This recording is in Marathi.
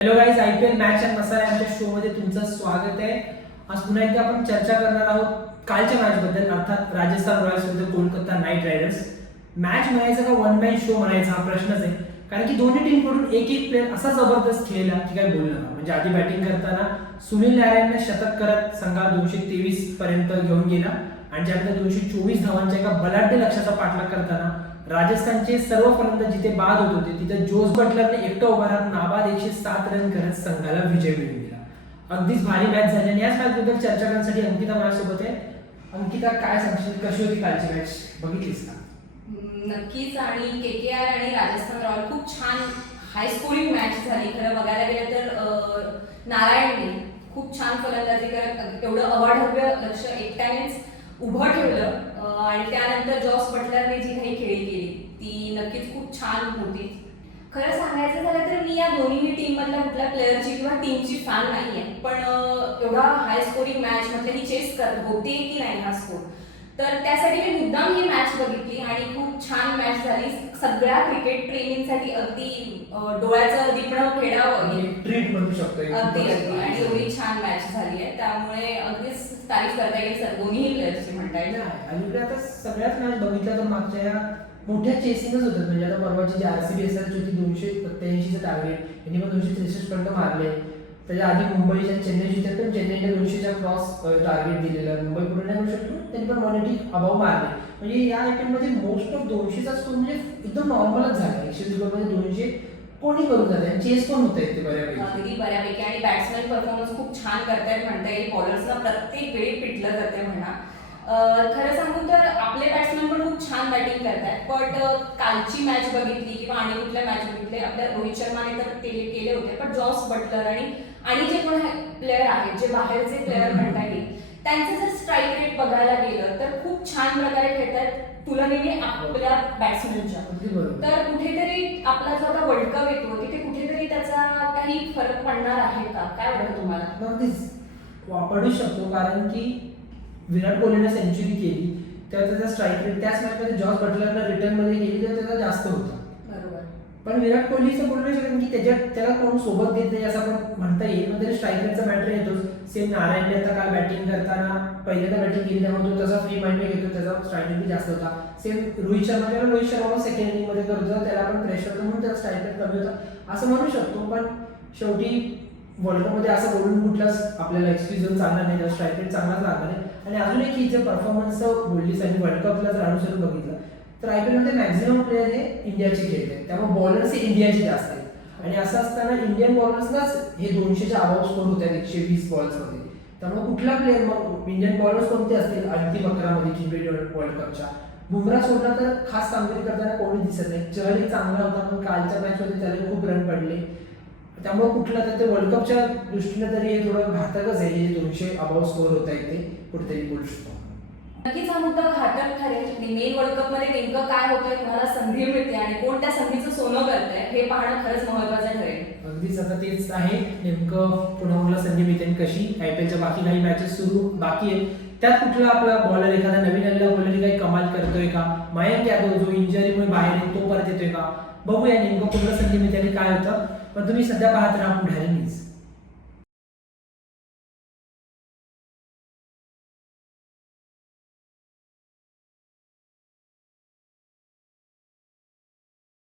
Hello guys I P L match and masala आमच्या शो मध्ये तुमचं स्वागत आहे. आज पुन्हा एकदा आपण चर्चा करणार आहोत कालच्या मॅच बद्दल अर्थात राजस्थान रॉयल्स विरुद्ध कोलकाता नाईट रायडर्स मॅच म्हणायचा का वन मॅन शो म्हणायचा? हा प्रश्नच आहे. कारण की दोन्ही टीमकडून एक एक प्लेअर असा जबरदस्त खेळला की काय बोललं म्हणजे आधी बॅटिंग करताना सुनील नारायणने शतक करत संघात दोनशे तेवीस पर्यंत घेऊन गेला. आणि ज्यानंतर दोनशे चोवीस धावांच्या एका बलाढ्य लक्ष्याचा पाठलाग करताना राजस्थानचे सर्व फलंदाज जिथे बाद होत होते तिथे जोस बटलरने एकटं उभा राहत नाबाद एकशे सात रन करत संघाला विजय मिळवून दिला. अगदीच भारी मॅच झाली आणि याच मॅचबद्दल चर्चा करण्यासाठी अंकिता माझ्यासोबत आहे. अंकिता काय सांगशील? कशी होती कालची मॅच बघितलीस का? नक्कीच. आणि के के आर आणि राजस्थान रॉयल खूप छान हाय स्कोरिंग मॅच झाली. खरं बघायला गेलं तर नारायणने खूप छान फलंदाजी करत एवढं अवाढव्य लक्ष एकट्यानेच उभं ठेवलं. आणि त्यानंतर जॉस बटलरने जी काही खेळी नक्कीच खूप छान होती. खरं सांगायचं झालं तर मी या दोन्ही टीम मधल्या कुठल्या प्लेअरची किंवा टीमची फॅन नाहीये. पण एवढा हाय स्कोरिंग मॅच म्हटलं ही चेस कर होते की नाही हा स्कोर तर त्यासाठी मी मुद्दाम ही मॅच बघितली आणि खूप छान मॅच झाली. सगळ्या क्रिकेट प्रेमींसाठी अगदी डोळ्याचं दिपणं फेडावं ट्रीट म्हणू शकतो. अगदी अगदी. आणि एवढी छान मॅच झाली आहे. त्यामुळे अगदीच तारीफ करता येईल सर. दोन्ही प्लेयर्सची म्हणता येईल. अलीकडे आता सगळ्याच मॅच बघितल्या तर मागच्या या मोठ्या चेसिंगच होतात. म्हणजे आता परवाची जी आरसीबी एसआरची होती दोनशे सत्त्याऐंशीचं टार्गेट त्यांनी पण दोनशे त्रेसष्ट पर्यंत मारले. त्याच्या आधी मुंबईच्या चेन्नईची तर पण चेन्नईने दोनशेच्या क्रॉस टार्गेट दिलेलं. मुंबई पूर्ण नाही करू शकतो त्यांनी पण वन एटी अभाव मारले. म्हणजे या आयपीएलमध्ये मोस्ट ऑफ दोनशेचा स्कोर म्हणजे एकदम नॉर्मलच झाला. एकशे वीसमध्ये दोनशे कोणी करून जाते? आणि चेस पण होत आहेत ते बऱ्यापैकी. अगदी बऱ्यापैकी. आणि बॅट्समॅन परफॉर्मन्स खूप छान करतायत म्हणता येईल बॉलर्सना प्रत्येक वेळी पिटलं जाते म्हणा. खरं सांगू तर आपले बॅट्समॅन पण खूप छान बॅटिंग करतात बट कालची मॅच बघितली किंवा आणि कुठल्या मॅच बघितले आपल्या रोहित शर्माने तर ते केले होते. पण जॉस बटलर आणि आणि जे पण प्लेअर आहेत जे बाहेरचे प्लेअर म्हणता येईल त्यांचं जर स्ट्राईक रेट बघायला गेलं तर खूप छान प्रकारे खेळतात तुलनेने आपल्या बॅट्समॅनच्या तर कुठेतरी आपला जो आता वर्ल्ड कप येतो तिथे कुठेतरी त्याचा काही फरक पडणार आहे का? काय वाटतं तुम्हाला? नक्कीच. वापरू शकतो कारण की विराट कोहलीने सेंचुरी केली. तेव्हा त्याचा स्ट्राईक रेट त्याच मॅचमध्ये जॉर्ज बटलरला रिटर्नमध्ये गेली तर त्याचा जास्त होता. बरोबर. पण विराट कोहलीचं बोलू नाही शकत की त्याच्यात त्याला कोण सोबत देत नाही असं आपण म्हणता येईल तरी स्ट्राईक रेटचा मॅटर येतोच. सेम नारायणने आता काल बॅटिंग करताना पहिल्यांदा बॅटिंग केली त्यामुळे तो तसा फ्री माइंड घेतो त्याचा स्ट्राईक रेट जास्त होता. सेम रोहित शर्मा जेव्हा रोहित शर्मा सेकंड इनिंगमध्ये करत होता त्याला पण प्रेशर होतं म्हणून त्याचा स्ट्राईक रेट कमी होता. असं म्हणू शकतो पण शेवटी वर्ल्डकपमध्ये कपमध्ये असं बोलून कुठलाच आपल्याला एक्सक्यूज देऊन चालणार नाही त्याचा स्ट्राईक रेट चांगलाच लागणार नाही. आणि अजून एक ही परफॉर्मन्स बोललीच आणि वर्ल्ड कपला जर अनुसरून बघितलं तर आय पी एलमध्ये मॅक्झिमम प्लेअर हे इंडियाचे खेळत. आहेत त्यामुळे बॉलर्स हे इंडियाचे जास्त आहेत. आणि असं असताना इंडियन बॉलर्सनाच हे दोनशेच्या अबाव स्कोर होत आहेत एकशे वीस बॉल्समध्ये त्यामुळे कुठला प्लेअर मग इंडियन बॉलर्स कोणते असतील? अंतिम अकरामध्ये जी ट्वेंटी वर्ल्ड कपच्या बुमरा सोडला तर खास कामगिरी करताना कोणी दिसत नाही. चहल चांगला होता पण कालच्या मॅचमध्ये त्याला खूप रन पडले. त्यामुळे कुठला तर ते वर्ल्ड कपच्या दृष्टीने तरी हे थोडं घातकच आहे हे दोनशे अभाव स्कोर होत आहेत ते कुठेतरी बोलू शकतो. नक्कीच हा मुद्दा घातक ठरेल मेन वर्ल्ड कपमध्ये नेमकं काय होतंय कोणाला संधी मिळते आणि कोण त्या संधीचं सोनं करतंय हे पाहणं खरंच महत्वाचं ठरेल. अगदीच आता तेच आहे. नेमकं पुन्हा मुला संधी मिळते कशी? आय पी एलच्या बाकी काही मॅचेस सुरू बाकी आहेत. त्यात कुठला आपला बॉलर एखादा नवीन आलेला बॉलर काही कमाल करतोय का? मयंक यादव जो इंजरीमुळे बाहेर आहे तो परत येतोय का? बघूया नेमकं कुठला संधी मिळते काय होतं. पण तुम्ही सध्या पाहत राहा पुढारी न्यूज